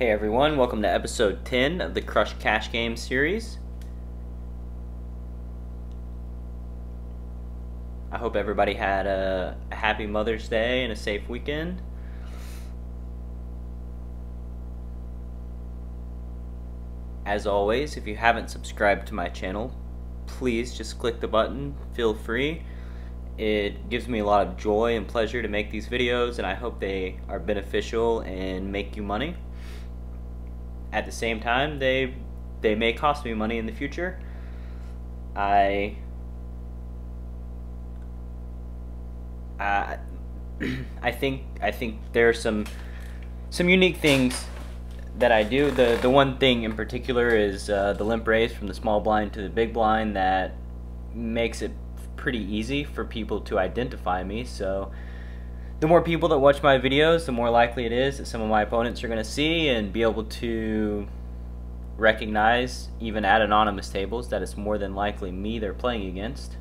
Hey everyone, welcome to episode 10 of the Crush Cash Games series. I hope everybody had a happy Mother's Day and a safe weekend. As always, if you haven't subscribed to my channel, please just click the button, feel free. It gives me a lot of joy and pleasure to make these videos, and I hope they are beneficial and make you money. At the same time, they may cost me money in the future. I think there are some unique things that I do. The one thing in particular is the limp raise from the small blind to the big blind that makes it pretty easy for people to identify me. So the more people that watch my videos, the more likely it is that some of my opponents are going to see and be able to recognize, even at anonymous tables, that it's more than likely me they're playing against.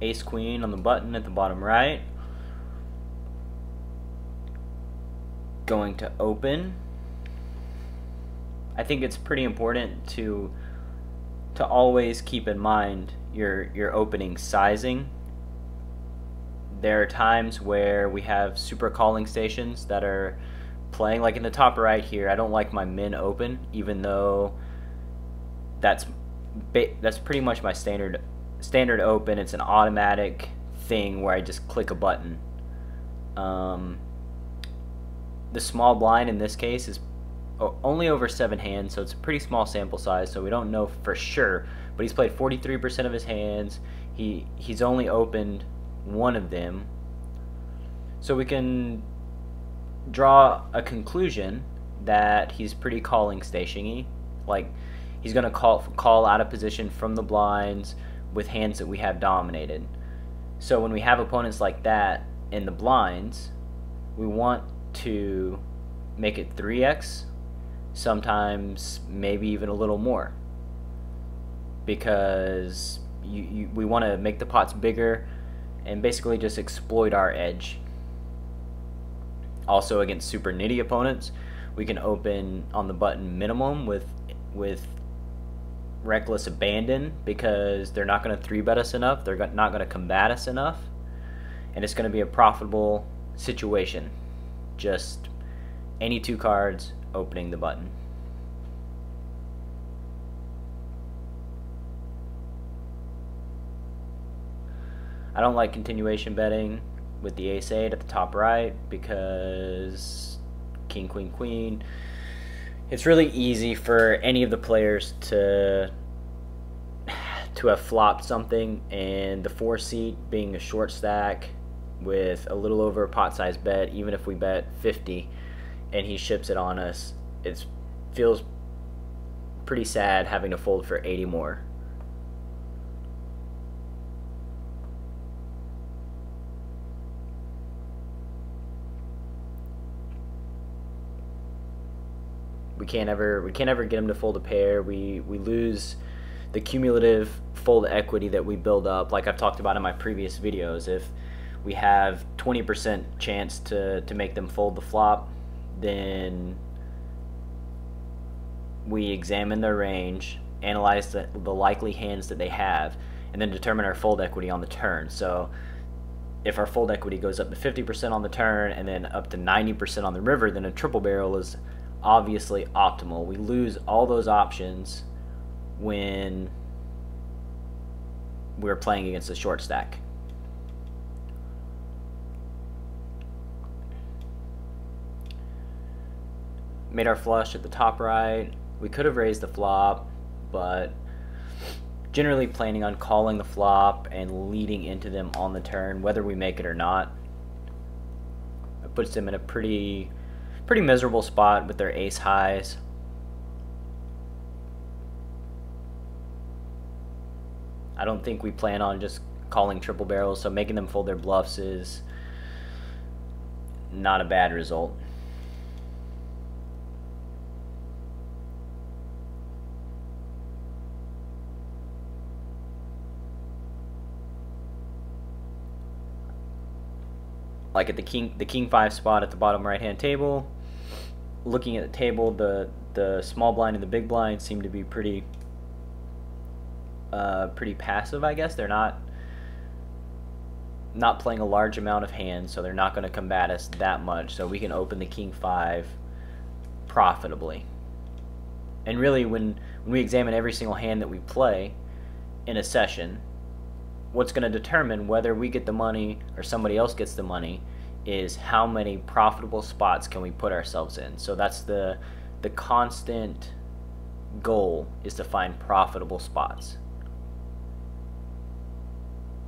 Ace Queen on the button at the bottom right. Going to open. I think it's pretty important to always keep in mind your opening sizing. There are times where we have super calling stations that are playing, like in the top right here. I don't like my min open, even though that's pretty much my standard open. It's an automatic thing where I just click a button. The small blind in this case is only over 7 hands, so it's a pretty small sample size, so we don't know for sure, but he's played 43% of his hands. He's only opened one of them, so we can draw a conclusion that he's pretty calling station-y. Like, he's going to call out of position from the blinds with hands that we have dominated. So when we have opponents like that in the blinds, we want to make it 3x, sometimes maybe even a little more, because we want to make the pots bigger and basically just exploit our edge. Also, against super nitty opponents, we can open on the button minimum with reckless abandon, because they're not going to 3-bet us enough, they're not going to combat us enough, and it's going to be a profitable situation. Just any 2 cards opening the button. I don't like continuation betting with the ace-8 at the top right, because king, queen, queen, it's really easy for any of the players to have flopped something, and the 4 seat being a short stack with a little over a pot size bet, even if we bet 50 and he ships it on us, it feels pretty sad having to fold for 80 more. We can't ever get him to fold a pair. We lose the cumulative fold equity that we build up, like I've talked about in my previous videos. If we have 20% chance to make them fold the flop, then we examine their range, analyze the likely hands that they have, and then determine our fold equity on the turn. So if our fold equity goes up to 50% on the turn and then up to 90% on the river, then a triple barrel is obviously optimal. We lose all those options when we're playing against a short stack. Made our flush at the top right. We could have raised the flop, but generally planning on calling the flop and leading into them on the turn, whether we make it or not. It puts them in a pretty miserable spot with their ace highs. I don't think we plan on just calling triple barrels, so making them fold their bluffs is not a bad result. like at the king 5 spot at the bottom right hand table. Looking at the table, the small blind and the big blind seem to be pretty passive, I guess. They're not playing a large amount of hands, so they're not going to combat us that much. So we can open the king 5 profitably. And really, when we examine every single hand that we play in a session, what's going to determine whether we get the money or somebody else gets the money is how many profitable spots can we put ourselves in. So that's the constant goal, is to find profitable spots.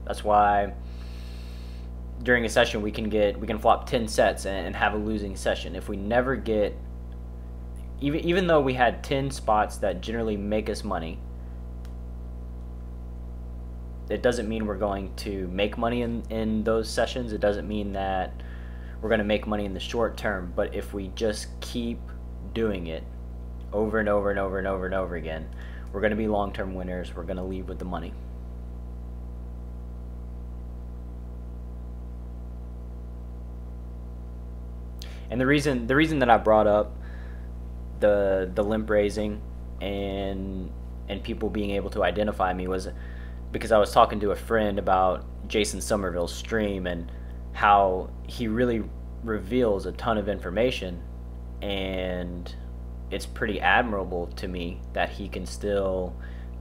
That's why during a session we can flop 10 sets and have a losing session. If we never get, even though we had 10 spots that generally make us money, it doesn't mean we're going to make money in those sessions. It doesn't mean that we're going to make money in the short term. But if we just keep doing it over and over and over and over and over again, we're going to be long-term winners. We're going to leave with the money. And the reason that I brought up the limp raising and people being able to identify me was because I was talking to a friend about Jason Somerville's stream and how he really reveals a ton of information, and it's pretty admirable to me that he can still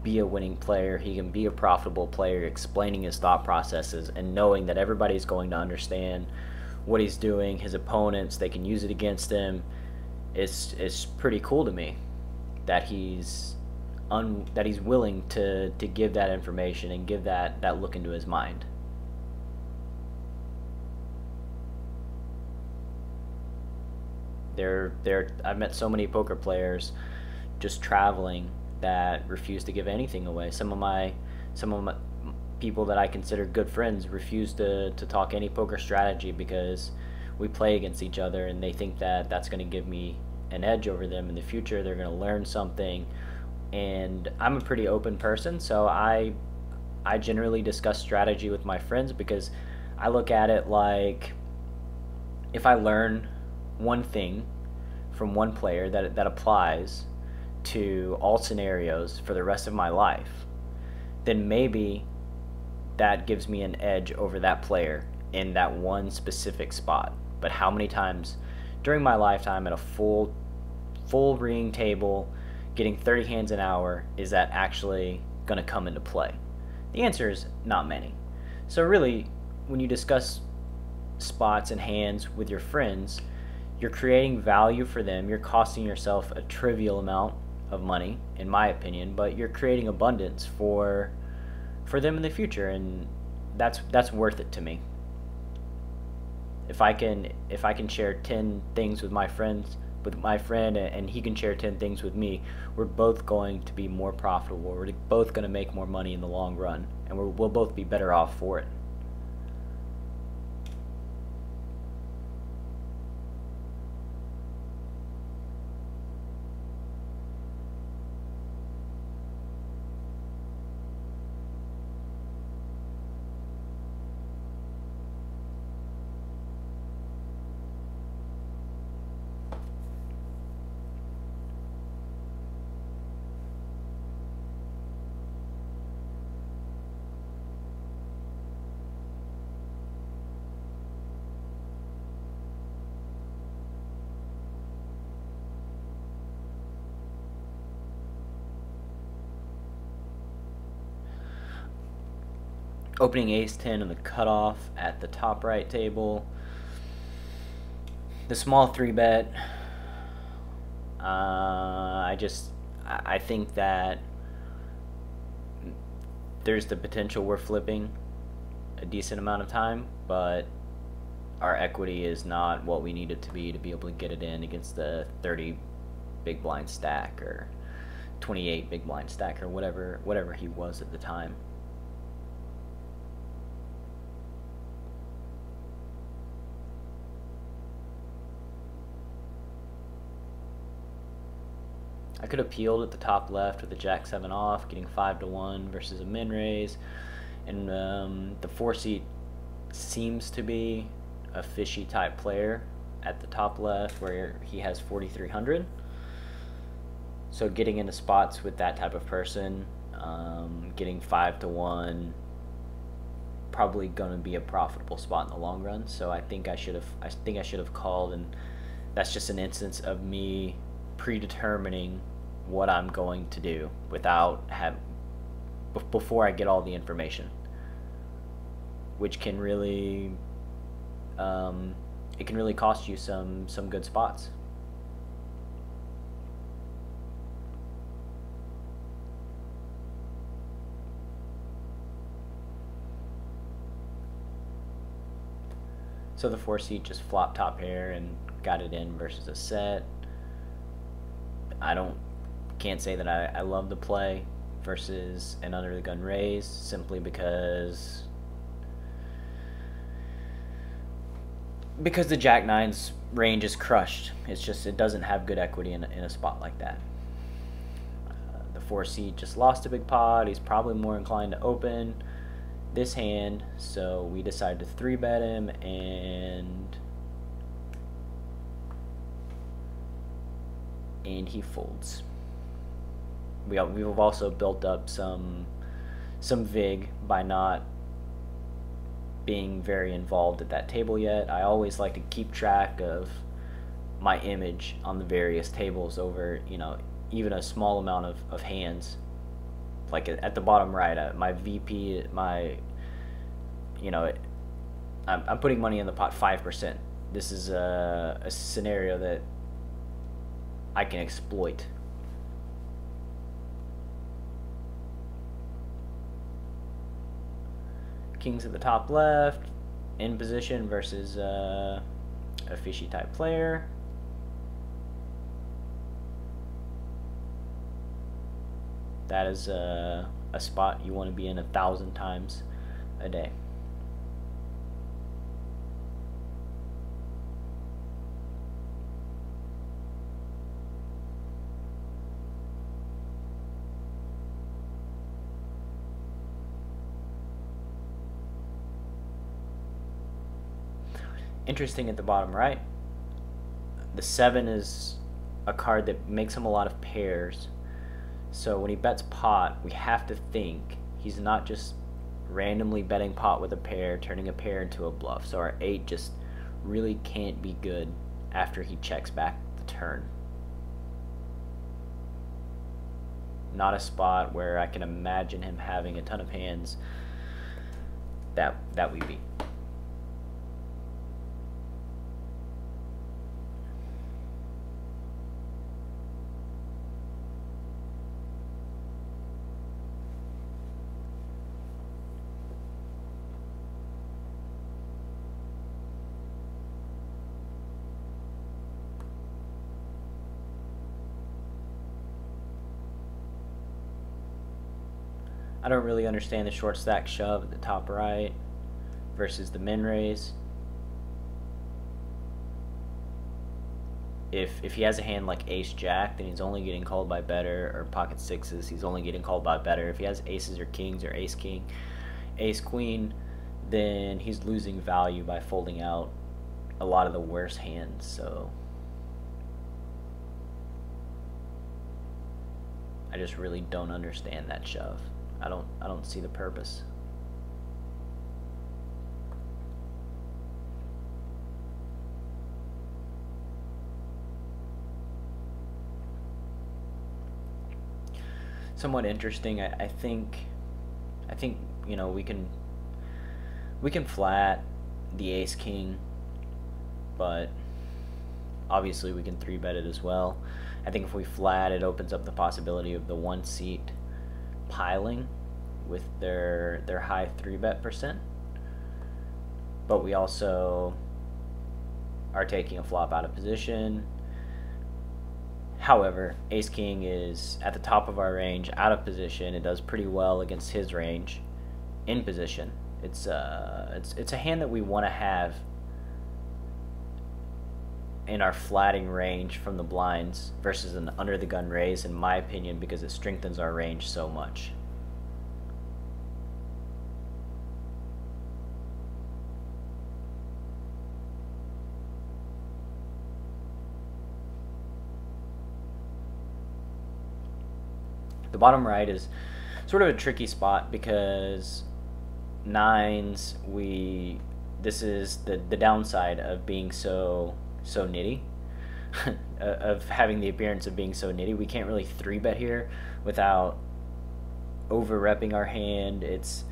be a winning player, he can be a profitable player, explaining his thought processes and knowing that everybody's going to understand what he's doing, his opponents, they can use it against him. It's pretty cool to me that he's willing to give that information and give that look into his mind. I've met so many poker players just traveling that refuse to give anything away. Some of my people that I consider good friends refuse to talk any poker strategy because we play against each other, and they think that that's going to give me an edge over them in the future. They're going to learn something, and I'm a pretty open person, so I generally discuss strategy with my friends because I look at it like, if I learn one thing from one player that applies to all scenarios for the rest of my life, then maybe that gives me an edge over that player in that one specific spot. But how many times during my lifetime at a full ring table, getting 30 hands an hour, is that actually going to come into play? The answer is not many. So really, when you discuss spots and hands with your friends, you're creating value for them. You're costing yourself a trivial amount of money, in my opinion, but you're creating abundance for them in the future, and that's worth it to me. If I can share 10 things with my friend and he can share 10 things with me, we're both going to be more profitable. We're both going to make more money in the long run, and we'll both be better off for it. Opening ace-10 on the cutoff at the top right table. The small 3-bet. I think that there's the potential we're flipping a decent amount of time, but our equity is not what we need it to be able to get it in against the 30 big blind stack or 28 big blind stack or whatever he was at the time. I could have peeled at the top left with the Jack-7 off, getting 5-1 versus a min raise, and the 4 seat seems to be a fishy type player at the top left where he has 4,300. So getting into spots with that type of person, getting 5 to 1, probably going to be a profitable spot in the long run. So I think I should have called, and that's just an instance of me predetermining what I'm going to do before I get all the information, which can really it can really cost you some good spots. So the 4-seat just flopped top pair and got it in versus a set. Can't say that I love the play versus an under the gun raise, simply because the Jack-9's range is crushed. It doesn't have good equity in a spot like that. The 4-seat just lost a big pot. He's probably more inclined to open this hand, so we decided to 3-bet him, and he folds. We've also built up some vig by not being very involved at that table yet. I always like to keep track of my image on the various tables over, even a small amount of hands. Like at the bottom right, my VP, I'm putting money in the pot 5%. This is a scenario that I can exploit. Kings at the top left, in position versus a fishy type player. That is a spot you want to be in 1,000 times a day. Interesting at the bottom right, the 7 is a card that makes him a lot of pairs. So when he bets pot, we have to think he's not just randomly betting pot with a pair, turning a pair into a bluff. So our 8 just really can't be good after he checks back the turn. Not a spot where I can imagine him having a ton of hands that we beat. I don't really understand the short stack shove at the top right versus the min raise. If he has a hand like ace jack, then he's only getting called by better, or pocket sixes, he's only getting called by better. If he has aces or kings or ace king, ace queen, then he's losing value by folding out a lot of the worst hands. So I just really don't understand that shove. I don't see the purpose. Somewhat interesting. I think we can flat the ace king, but obviously we can 3-bet it as well. I think if we flat, it opens up the possibility of the 1-seat piling with their high 3-bet percent, but we also are taking a flop out of position. However, ace king is at the top of our range, out of position. It does pretty well against his range in position. It's a hand that we want to have in our flatting range from the blinds versus an under the gun raise, in my opinion, because it strengthens our range so much. The bottom right is sort of a tricky spot because nines, this is the downside of being so nitty, of having the appearance of being so nitty. We can't really 3-bet here without over-repping our hand. It's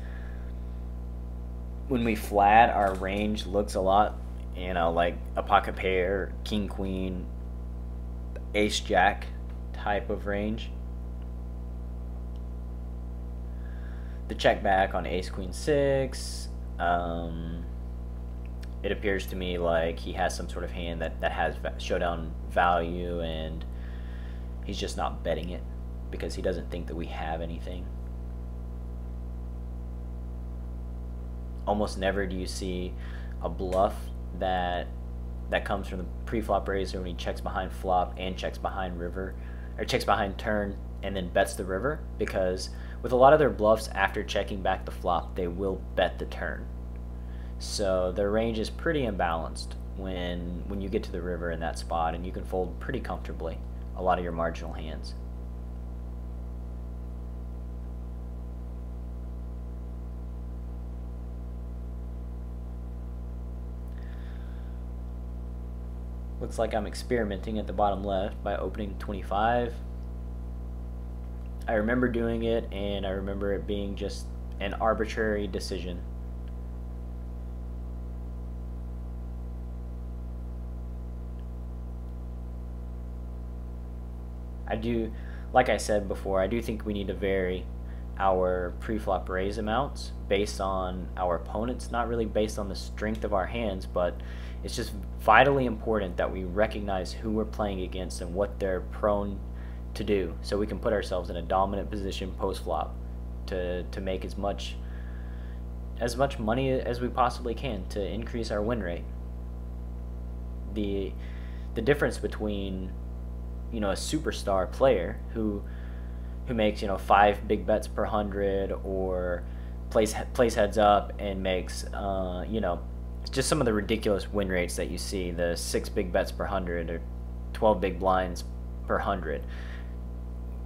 when we flat, our range looks a lot, like a pocket pair, king queen, ace jack type of range. The check back on ace queen 6, it appears to me like he has some sort of hand that has showdown value, and he's just not betting it because he doesn't think that we have anything. Almost never do you see a bluff that comes from the pre-flop raiser when he checks behind flop and checks behind river, or checks behind turn and then bets the river, because with a lot of their bluffs after checking back the flop, they will bet the turn. So their range is pretty imbalanced when you get to the river in that spot, and you can fold pretty comfortably a lot of your marginal hands. Looks like I'm experimenting at the bottom left by opening 25. I remember doing it, and I remember it being just an arbitrary decision. Like I said before, I do think we need to vary our pre-flop raise amounts based on our opponents, not really based on the strength of our hands, but it's just vitally important that we recognize who we're playing against and what they're prone to do, so we can put ourselves in a dominant position post-flop to make as much money as we possibly can to increase our win rate. The difference between a superstar player who makes 5 big bets per 100, or plays heads up and makes just some of the ridiculous win rates that you see, the 6 big bets per 100 or 12 big blinds per 100.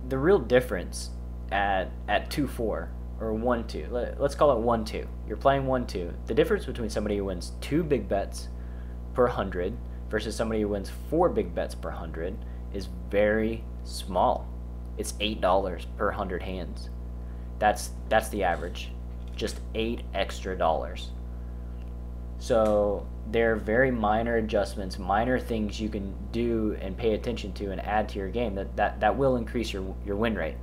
The real difference at 2-4 or 1-2, let's call it 1-2. You're playing 1-2. The difference between somebody who wins 2 big bets per 100 versus somebody who wins 4 big bets per 100 is very small. It's $8 per 100 hands. That's the average. Just $8 extra. So they're very minor adjustments, minor things you can do and pay attention to and add to your game that will increase your win rate.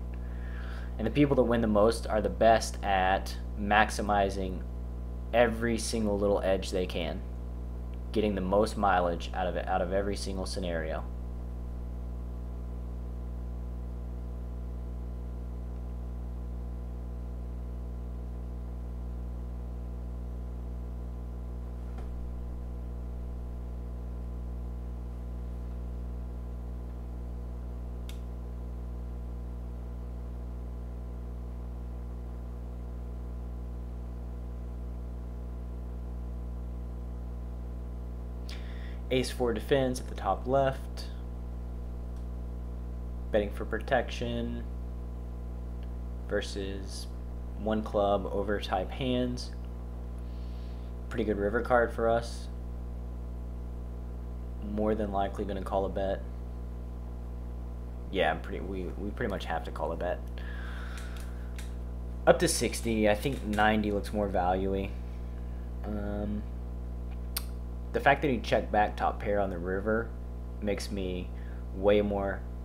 And the people that win the most are the best at maximizing every single little edge they can, getting the most mileage out of every single scenario. Ace-4 defense at the top left, betting for protection versus 1 club over type hands. Pretty good river card for us. More than likely going to call a bet. Yeah, we pretty much have to call a bet. Up to 60, I think 90 looks more value-y. The fact that he checked back top pair on the river makes me feel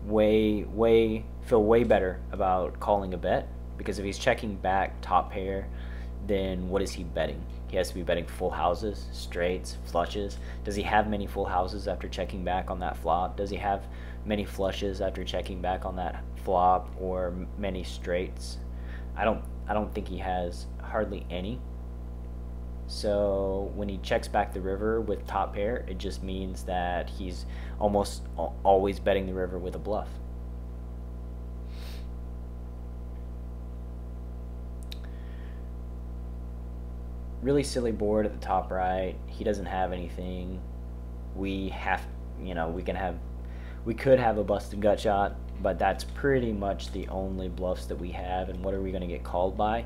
way better about calling a bet, because if he's checking back top pair, then what is he betting? He has to be betting full houses, straights, flushes. Does he have many full houses after checking back on that flop? Does he have many flushes after checking back on that flop, or many straights? I don't think he has hardly any. So when he checks back the river with top pair, it just means that he's almost always betting the river with a bluff. Really silly board at the top right. He doesn't have anything. We could have a busted gut shot, but that's pretty much the only bluffs that we have. And what are we going to get called by?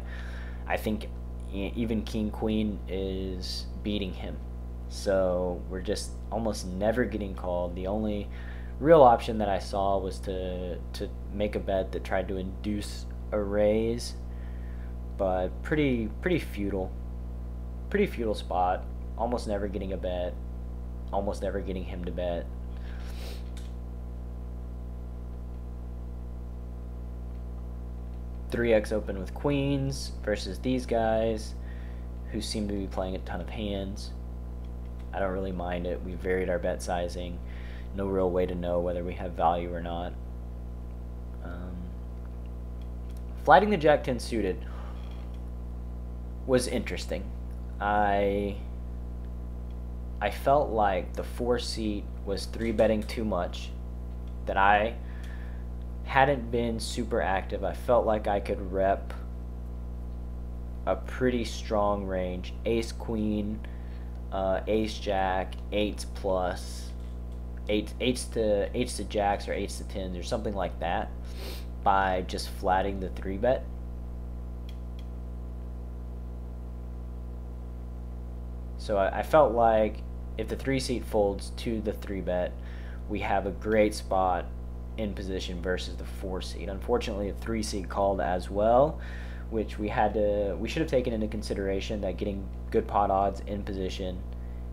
I think even King Queen is beating him, so we're just almost never getting called. The only real option that I saw was to make a bet that tried to induce a raise, but pretty futile spot. Almost never getting a bet, almost never getting him to bet. $3x open with queens versus these guys who seem to be playing a ton of hands. I don't really mind it. We varied our bet sizing. No real way to know whether we have value or not. Flatting the Jack-10 suited was interesting. I felt like the 4-seat was 3-betting too much, that I hadn't been super active. I felt like I could rep a pretty strong range. Ace Queen, Ace Jack, 8s plus, 8s to Jacks or 8s to 10s or something like that, by just flatting the 3-bet. So I felt like if the 3-seat folds to the 3-bet, we have a great spot in position versus the 4-seat. Unfortunately, the 3-seat called as well, which we should have taken into consideration that getting good pot odds in position,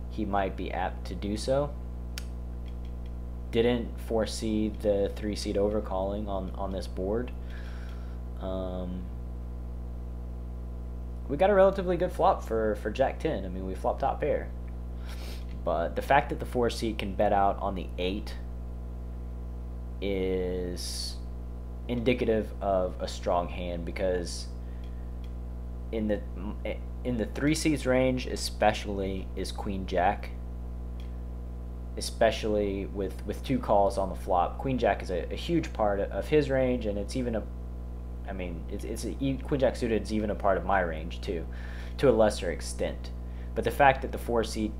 he might be apt to do so. Didn't foresee the 3-seat overcalling on this board. We got a relatively good flop for Jack-10. I mean, we flopped top pair. But the fact that the 4-seat can bet out on the 8 is indicative of a strong hand, because in the 3-seats range especially is Queen Jack, especially with 2 calls on the flop. Queen Jack is a huge part of his range, and it's even Queen Jack suited is even a part of my range too, to a lesser extent. But the fact that the 4-seat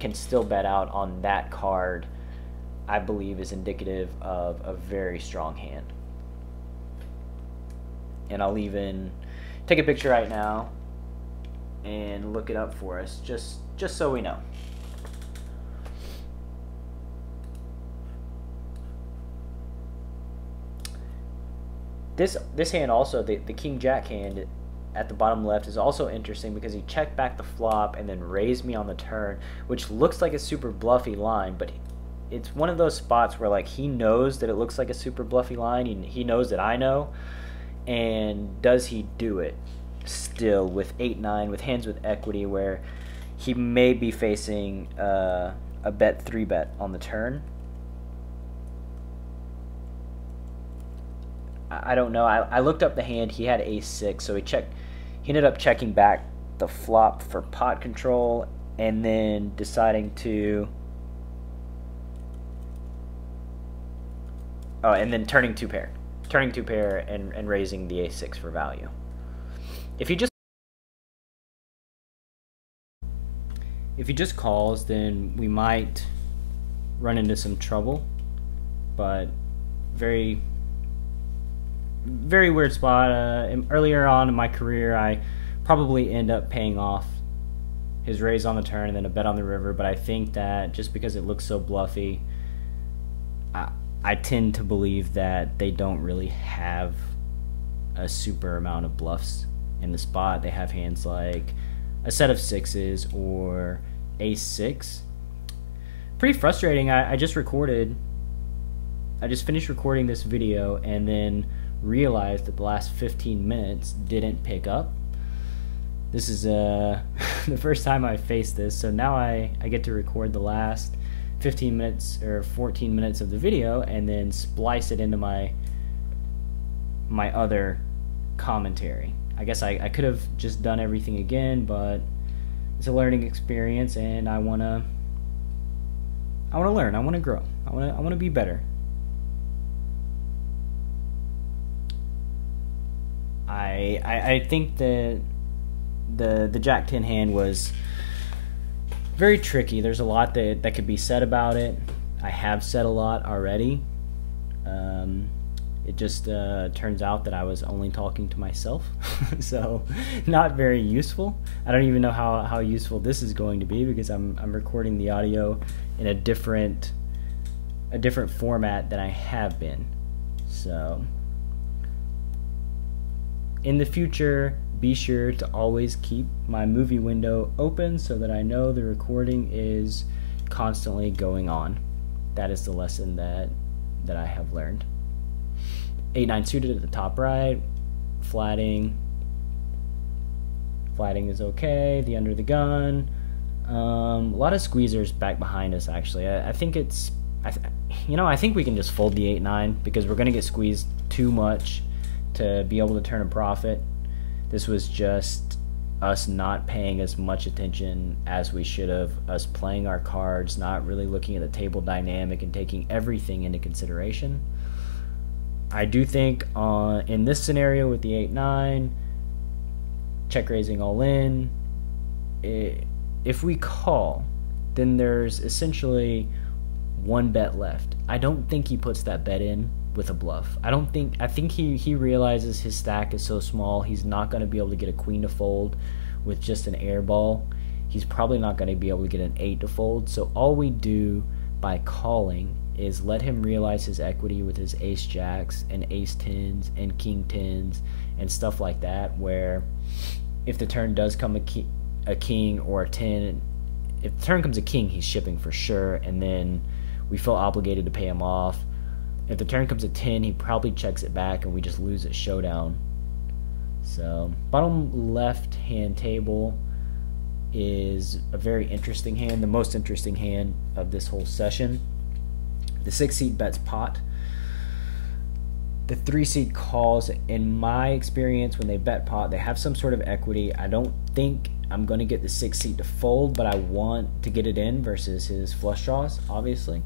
can still bet out on that card, I believe, is indicative of a very strong hand. And I'll even take a picture right now and look it up for us, just so we know. This hand also, the King Jack hand at the bottom left, is also interesting because he checked back the flop and then raised me on the turn, which looks like a super bluffy line, but it's one of those spots where, like, he knows that it looks like a super bluffy line. He knows that I know, and does he do it still with 8-9, with hands with equity, where he may be facing a bet 3-bet on the turn? I don't know. I looked up the hand. He had ace-6, so he ended up checking back the flop for pot control, and then deciding to and then turning two pair and raising the ace-6 for value. If he just calls, then we might run into some trouble, but very weird spot. Earlier on in my career, I probably end up paying off his raise on the turn and then a bet on the river, but I think that just because it looks so bluffy, I tend to believe that they don't really have a super amount of bluffs in the spot. They have hands like a set of 6s or ace-6. Pretty frustrating. I just finished recording this video and then realized that the last 15 minutes didn't pick up. This is the first time I faced this, so now I get to record the last 15 minutes or 14 minutes of the video and then splice it into my other commentary. I guess I could have just done everything again, but it's a learning experience, and I want to learn. I want to grow. I want to be better. I think that the Jack-10 hand was very tricky. There's a lot that could be said about it. I have said a lot already. It just turns out that I was only talking to myself, so not very useful. I don't even know how useful this is going to be, because I'm recording the audio in a different format than I have been. So in the future, be sure to always keep my movie window open so that I know the recording is constantly going on. That is the lesson that I have learned. 8-9 suited at the top right, flatting is okay, the under the gun. A lot of squeezers back behind us, actually. I think it's, I think we can just fold the 8-9, because we're going to get squeezed too much to be able to turn a profit. This was just us not paying as much attention as we should have, us playing our cards, not really looking at the table dynamic and taking everything into consideration. I do think in this scenario with the 8-9, check raising all in, if we call, then there's essentially one bet left. I don't think he puts that bet in with a bluff. I think he realizes his stack is so small, he's not going to be able to get a queen to fold with just an air ball. He's probably not going to be able to get an 8 to fold. So all we do by calling is let him realize his equity with his ace jacks and ace tens and king tens and stuff like that, where if the turn does come a king or a 10, if the turn comes a king, he's shipping for sure, and then we feel obligated to pay him off. If the turn comes a 10, he probably checks it back and we just lose at showdown. So bottom left hand table is a very interesting hand, the most interesting hand of this whole session. The 6-seed bets pot. The 3-seed calls. In my experience, when they bet pot, they have some sort of equity. I don't think I'm going to get the 6-seed to fold, but I want to get it in versus his flush draws, obviously.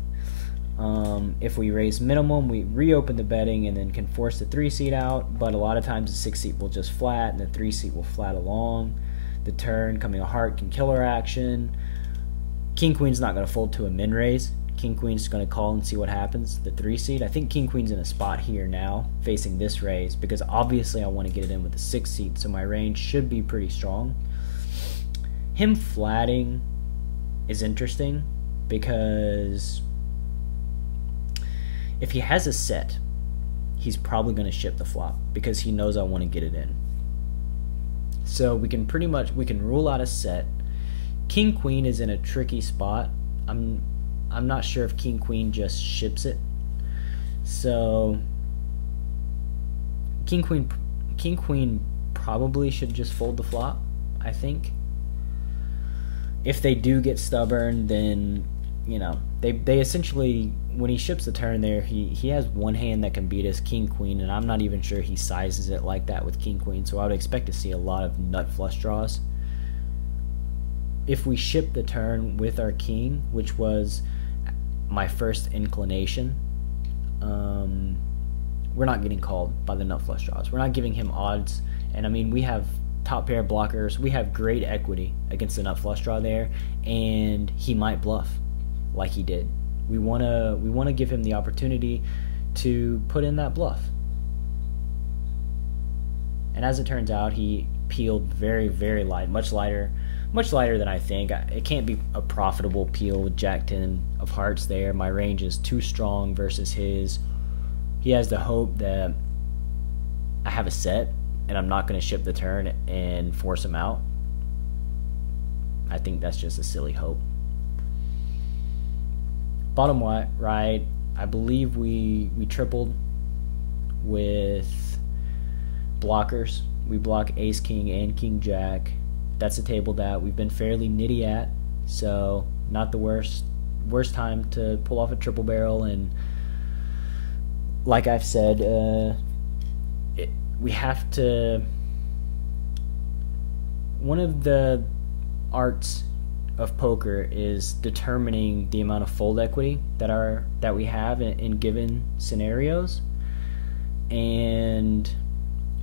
If we raise minimum, we reopen the betting and then can force the 3-seed out, but a lot of times the 6-seed will just flat and the 3-seed will flat along. The turn coming a heart can kill our action. King Queen's not going to fold to a min raise. King Queen's going to call and see what happens. The 3-seed, I think King Queen's in a spot here now facing this raise, because obviously I want to get it in with the 6-seed, so my range should be pretty strong. Him flatting is interesting, because if he has a set, he's probably going to ship the flop because he knows I want to get it in. So we can rule out a set. King Queen is in a tricky spot. I'm not sure if King Queen just ships it. So King Queen probably should just fold the flop, I think. If they do get stubborn, then they essentially, when he ships the turn there, he has one hand that can beat us, King Queen, and I'm not even sure he sizes it like that with King Queen, so I would expect to see a lot of nut flush draws. If we ship the turn with our king, which was my first inclination, we're not getting called by the nut flush draws. We're not giving him odds, and I mean, we have top pair blockers. We have great equity against the nut flush draw there, and he might bluff like he did. We want to give him the opportunity to put in that bluff. And as it turns out, he peeled very, very light, much lighter than I think. It can't be a profitable peel with Jack 10 of hearts there. My range is too strong versus his. He has the hope that I have a set and I'm not going to ship the turn and force him out. I think that's just a silly hope. Bottom right, I believe we tripled with blockers. We block ace king and king jack. That's a table that we've been fairly nitty at, so not the worst time to pull off a triple barrel. And like I've said, we have to. One of the arts of poker is determining the amount of fold equity that we have in given scenarios, and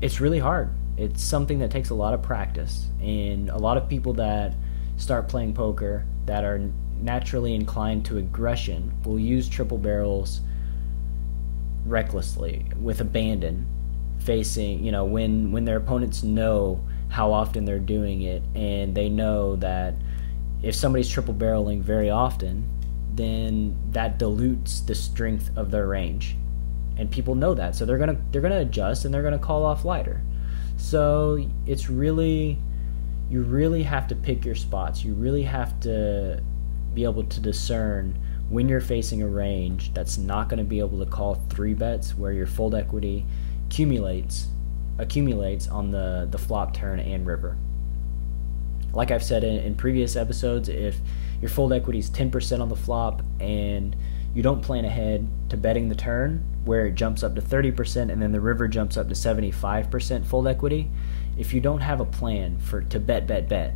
it's really hard. It's something that takes a lot of practice, and a lot of people that start playing poker that are naturally inclined to aggression will use triple barrels recklessly with abandon, facing, when their opponents know how often they're doing it, and they know that if somebody's triple barreling very often, then that dilutes the strength of their range, and people know that, so they're gonna adjust and they're gonna call off lighter. So it's really, you really have to pick your spots. You really have to be able to discern when you're facing a range that's not going to be able to call 3-bets, where your fold equity accumulates on the flop, turn, and river. Like I've said in previous episodes, if your fold equity is 10% on the flop and you don't plan ahead to betting the turn, where it jumps up to 30% and then the river jumps up to 75% fold equity, if you don't have a plan to bet,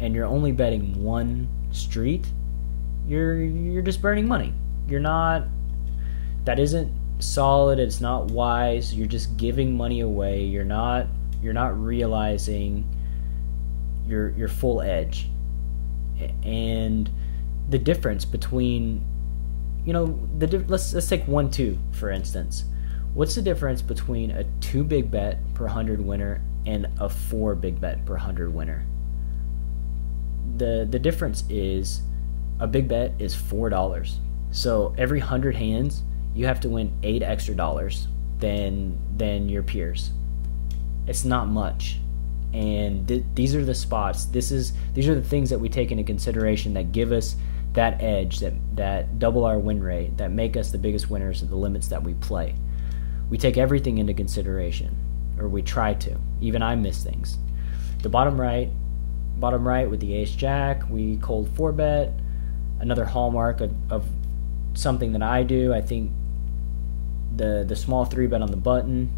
and you're only betting one street, you're just burning money. That isn't solid, it's not wise. You're just giving money away. You're not realizing your full edge. And the difference between, let's take 1-2 for instance. What's the difference between a 2 big bet per 100 winner and a 4 big bet per 100 winner? The difference is, a big bet is $4. So every 100 hands, you have to win $8 extra than your peers. It's not much. And these are the spots. These are the things that we take into consideration that give us that edge, that double our win rate, that make us the biggest winners at the limits that we play. We take everything into consideration, or we try to. Even I miss things. The bottom right with the ace jack, we cold 4-bet. Another hallmark of something that I do. I think the small 3-bet on the button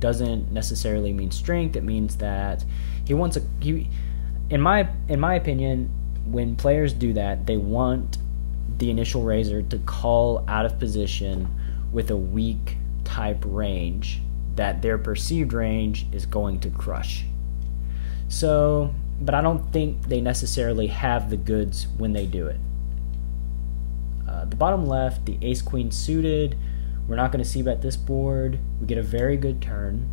doesn't necessarily mean strength. It means that in my opinion, when players do that, they want the initial raiser to call out of position with a weak type range that their perceived range is going to crush. So, but I don't think they necessarily have the goods when they do it. The bottom left, the ace queen suited, we're not going to c-bet this board. We get a very good turn.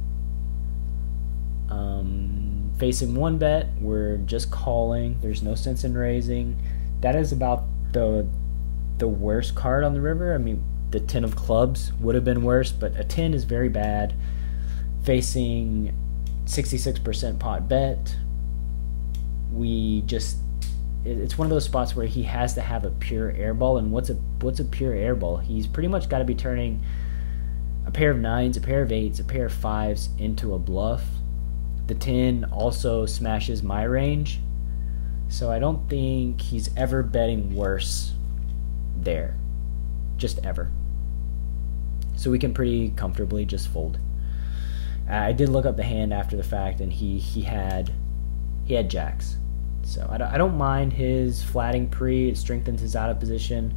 Facing 1-bet, we're just calling. There's no sense in raising. That is about the worst card on the river. I mean, the 10 of clubs would have been worse, but a 10 is very bad. Facing 66% pot bet, it's one of those spots where he has to have a pure airball. And what's a pure airball? He's pretty much got to be turning a pair of 9s, a pair of 8s, a pair of 5s into a bluff. The 10 also smashes my range, so I don't think he's ever betting worse there, just ever. So we can pretty comfortably just fold. I did look up the hand after the fact, and he had jacks. So I don't mind his flatting pre. It strengthens his out of position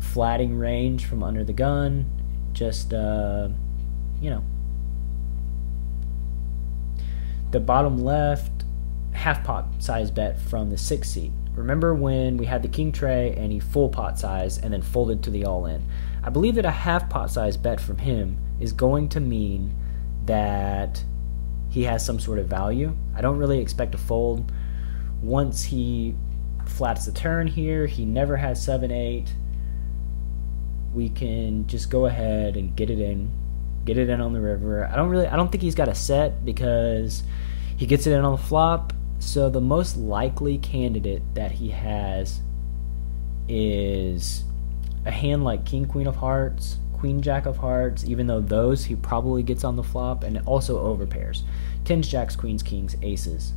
flatting range from under the gun. Just the bottom left, half pot size bet from the 6 seat. Remember when we had the king tray and he full pot size and then folded to the all in? I believe that a half pot size bet from him is going to mean that he has some sort of value. I don't really expect a fold. Once he flats the turn here, he never has 7-8. We can just go ahead and get it in on the river. I don't think he's got a set because he gets it in on the flop. So the most likely candidate that he has is a hand like king queen of hearts, queen jack of hearts, even though those he probably gets on the flop, and also overpairs. 10s, jacks, queens, kings, aces.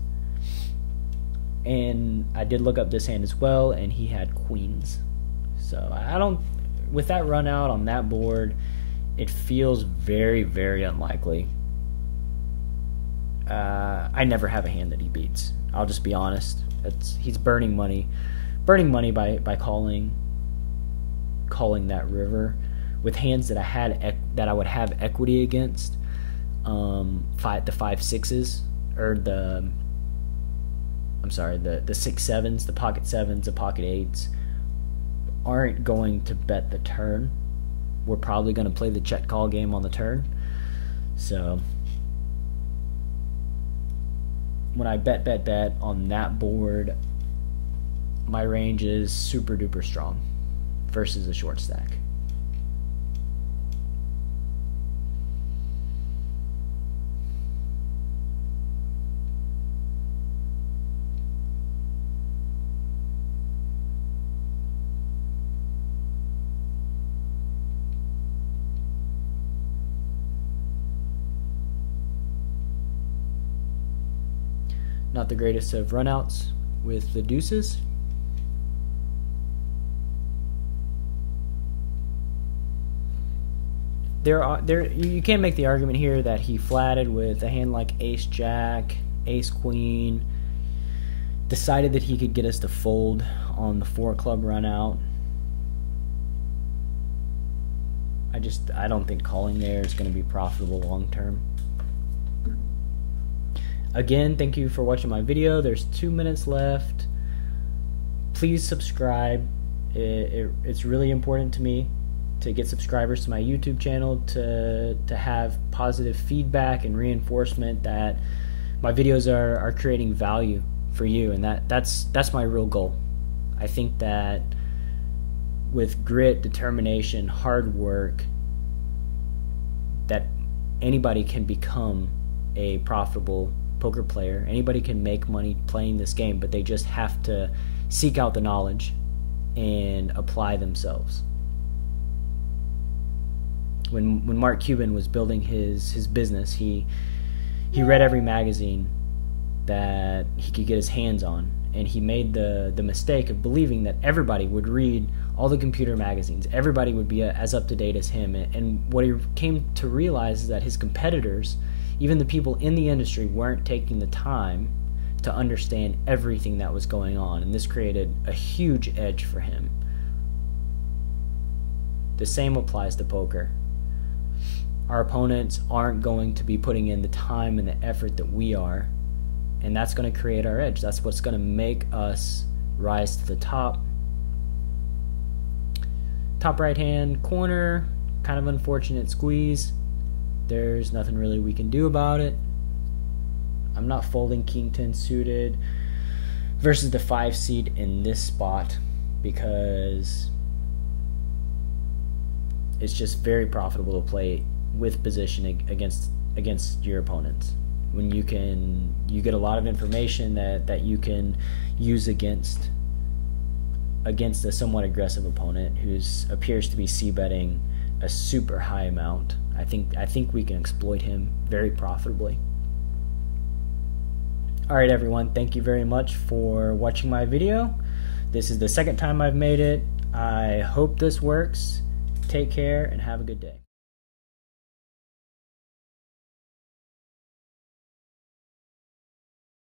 And I did look up this hand as well, and he had queens. So with that run out on that board, it feels very, very unlikely. I never have a hand that he beats. I'll just be honest. He's burning money by calling that river with hands that I would have equity against. The 5-6s or the 6-7s, the pocket 7s, the pocket 8s aren't going to bet the turn we're probably going to play the check call game on the turn. So when I bet on that board, my range is super duper strong versus a short stack. Not the greatest of runouts with the deuces. You can't make the argument here that he flatted with a hand like ace jack, ace queen, decided that he could get us to fold on the 4 club run out. I don't think calling there is going to be profitable long term. Again, thank you for watching my video. There's 2 minutes left. Please subscribe. It's really important to me to get subscribers to my YouTube channel, to have positive feedback and reinforcement that my videos are creating value for you, and that's my real goal. I think that with grit, determination, hard work, that anybody can become a profitable poker player. Anybody can make money playing this game, but they just have to seek out the knowledge and apply themselves. When Mark Cuban was building his business, he read every magazine that he could get his hands on, and he made the mistake of believing that everybody would read all the computer magazines, everybody would be as up to date as him. And what he came to realize is that his competitors, even the people in the industry, weren't taking the time to understand everything that was going on, and this created a huge edge for him. The same applies to poker. Our opponents aren't going to be putting in the time and the effort that we are, and that's going to create our edge. That's what's going to make us rise to the top. Top right hand corner, kind of unfortunate squeeze. There's nothing really we can do about it. I'm not folding king 10 suited versus the 5 seed in this spot because it's just very profitable to play with position against your opponents. When you get a lot of information that you can use against a somewhat aggressive opponent who appears to be c-betting a super high amount. I think we can exploit him very profitably. Alright everyone, thank you very much for watching my video. This is the second time I've made it. I hope this works. Take care and have a good day.